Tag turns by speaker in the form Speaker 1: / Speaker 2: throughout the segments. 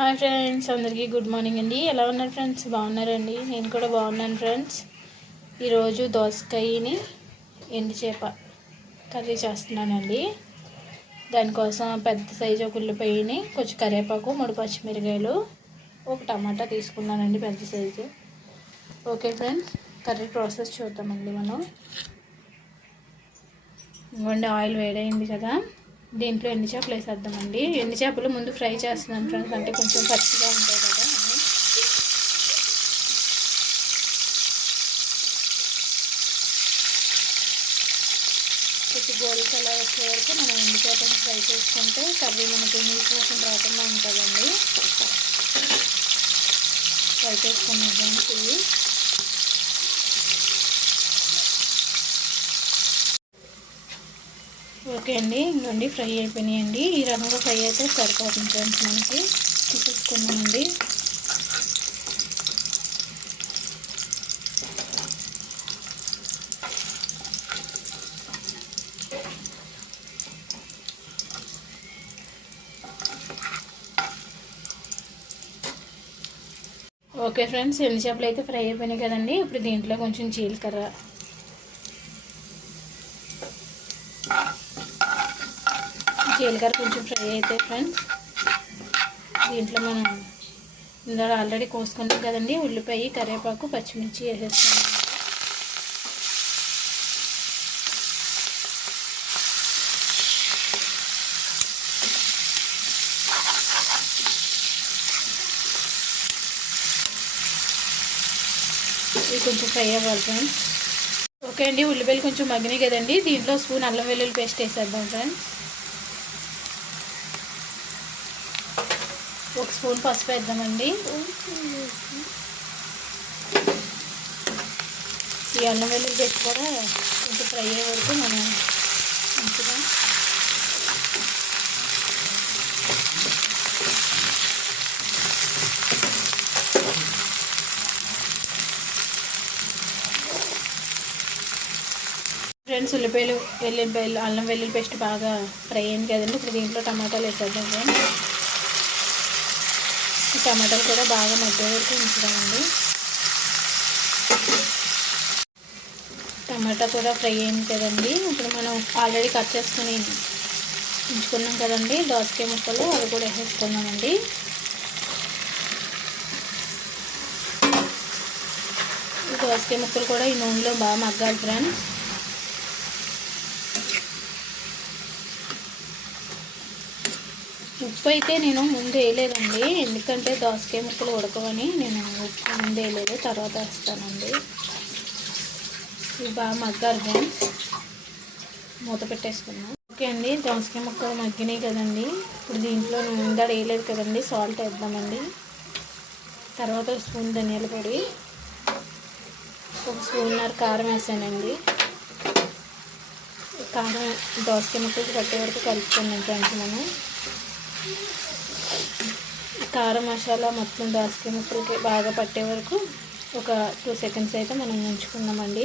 Speaker 1: Hi friends అందరికీ good morning అండి. ఎలా ఉన్నారు ఫ్రెండ్స్? బాగున్నారండి? నేను కూడా బాగున్నాను ఫ్రెండ్స్. ఈరోజు దోసకాయని ఎండు చేప కర్రీ చేస్తున్నానండి. దానికోసం పెద్ద సైజు ఒక ఉల్లిపాయని కొంచెం కరివేపాకు మూడు పచ్చిమిరకాయలు ఒక టమాటా తీసుకున్నానండి పెద్ద size. Okay friends curry process చూద్దామండి మనం. ఇవ్వండి ఆయిల్ వేడైంది కదా. దీంట్లో ఎన్ని చేపలు వేసేద్దామండి? ఎన్ని చేపలు ముందు ఫ్రై చేస్తున్నాను ఫ్రెండ్స్ అంటే కొంచెం పచ్చిగా ఉంటాయి కదా కొంచెం గోల్డ్ కలర్ వచ్చే వరకు మనం ఎన్ని చేపలను ఫ్రై చేసుకుంటే కర్రీ మనకి నీట్ కోసం రాకుండా ఉంటుందండి. ఫ్రై చేసుకున్నాం ఫ్రెండ్స్ ఇవి. ఓకే అండి. ఇంకోండి ఫ్రై అయిపోయినాయండి. ఈ రకంగా ఫ్రై అయితే సరిపోతుంది ఫ్రెండ్స్ మనకి. తీసేసుకున్నామండి ఓకే ఫ్రెండ్స్ ఎల్లి చేపలు అయితే ఫ్రై అయిపోయినాయి కదండి. ఇప్పుడు దీంట్లో కొంచెం జీలకర్ర జీలకర్ర కొంచెం ఫ్రై అవుతాయి ఫ్రెండ్స్ దీంట్లో మనం ఇందులో ఆల్రెడీ కోసుకున్నాం కదండి ఉల్లిపాయ కరివేపాకు పచ్చిమిర్చి వేసేస్తాం. ఇది కొంచెం ఫ్రై అవ్వాలి ఫ్రెండ్స్ ఓకే అండి ఉల్లిపాయలు కొంచెం మగ్గినాయి కదండి దీంట్లో స్పూన్ అల్లం వెల్లుల్లి పేస్ట్ వేసేద్దాం ఫ్రెండ్స్ ఒక స్పూన్ పసుపు వేద్దామండి. ఈ అన్నం వెల్లుల్లి పేస్ట్ కూడా కొంచెం ఫ్రై అయ్యే వరకు మనం మంచిగా ఫ్రెండ్స్ ఉల్లిపాయలు వెల్లుల్లిపాయలు అల్లం వెల్లుల్లి పేస్ట్ బాగా ఫ్రై అయింది కదండి. ఇప్పుడు దీంట్లో టమాటాలు వేసేద్దాం ఫ్రెండ్స్. ఈ టమాటాలు కూడా బాగా మధ్య వరకు ఉంచుదామండి. టమాటా కూడా ఫ్రై అయింది కదండి. ఇప్పుడు మనం ఆల్రెడీ కట్ చేసుకుని ఉంచుకున్నాం కదండి. దోసకాయ ముక్కలు అవి కూడా వేసేసుకున్నామండి దోసకాయ ముక్కలు కూడా ఈ నూనెలో బాగా మగ్గాలి ఫ్రెండ్స్. ఉప్పు అయితే నేను ముందు వేయలేదండి. ఎందుకంటే దోసకాయ ముక్కలు ఉడకవని నేను ఉప్పు ముందు వేయలేదు తర్వాత వేస్తానండి. ఇవి బాగా మగ్గారు ఫ్రెండ్స్. మూత పెట్టేసుకున్నాం ఓకే అండి దోసకాయ ముక్కలు మగ్గినాయి కదండి. ఇప్పుడు దీంట్లో ముందడ వేయలేదు కదండి సాల్ట్ వేద్దామండి. తర్వాత స్పూన్ ధనియాల పొడి ఒక స్పూన్నర కారం వేసానండి. కారం దోసకాయ ముక్కలు కట్టే వరకు కలుపుకున్నాం ఫ్రెండ్స్ మనం. కారం మసాలా మొత్తం దాసుకే ముక్కలకి బాగా పట్టే వరకు ఒక టూ సెకండ్స్ అయితే మనం ఉంచుకుందామండి.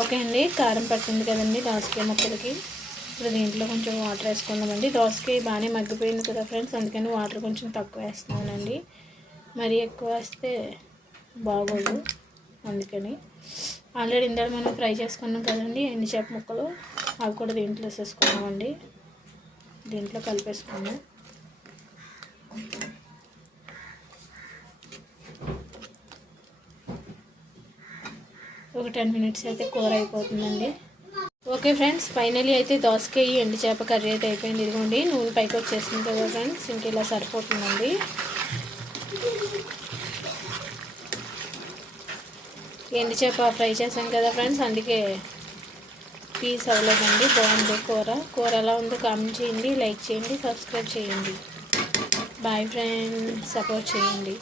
Speaker 1: ఓకే అండి కారం పట్టింది కదండి దోసకాయ ముక్కలకి ఇప్పుడు దీంట్లో కొంచెం వాటర్ వేసుకుందామండి. దోసకాయ బాగానే మగ్గిపోయింది కదా ఫ్రెండ్స్ అందుకని వాటర్ కొంచెం తక్కువ వేస్తున్నానండి. మరీ ఎక్కువ వేస్తే బాగోదు. అందుకని ఆల్రెడీ ఇందాక మనం ఫ్రై చేసుకున్నాం కదండి ఎండి చేప ముక్కలు. అవి కూడా దీంట్లో వేసేసుకున్నామండి దీంట్లో కలిపేసుకున్నాం ఒక టెన్ మినిట్స్ అయితే కూర అయిపోతుందండి. ఓకే ఫ్రెండ్స్ ఫైనలీ అయితే దోసకాయ ఎండు చేప కర్రీ అయితే అయిపోయింది. ఇదిగోండి నూనె పైకి వచ్చేసింది కదా ఫ్రెండ్స్ ఇంక ఇలా సరిపోతుందండి. ఎండి చేప ఫ్రై చేశాను కదా ఫ్రెండ్స్ అందుకే పీస్ అవ్వలేదండి బాగుంది కూర. కూర ఎలా ఉందో కామెంట్ చేయండి లైక్ చేయండి సబ్స్క్రైబ్ చేయండి. బాయ్ ఫ్రెండ్స్ సపోర్ట్ చేయండి.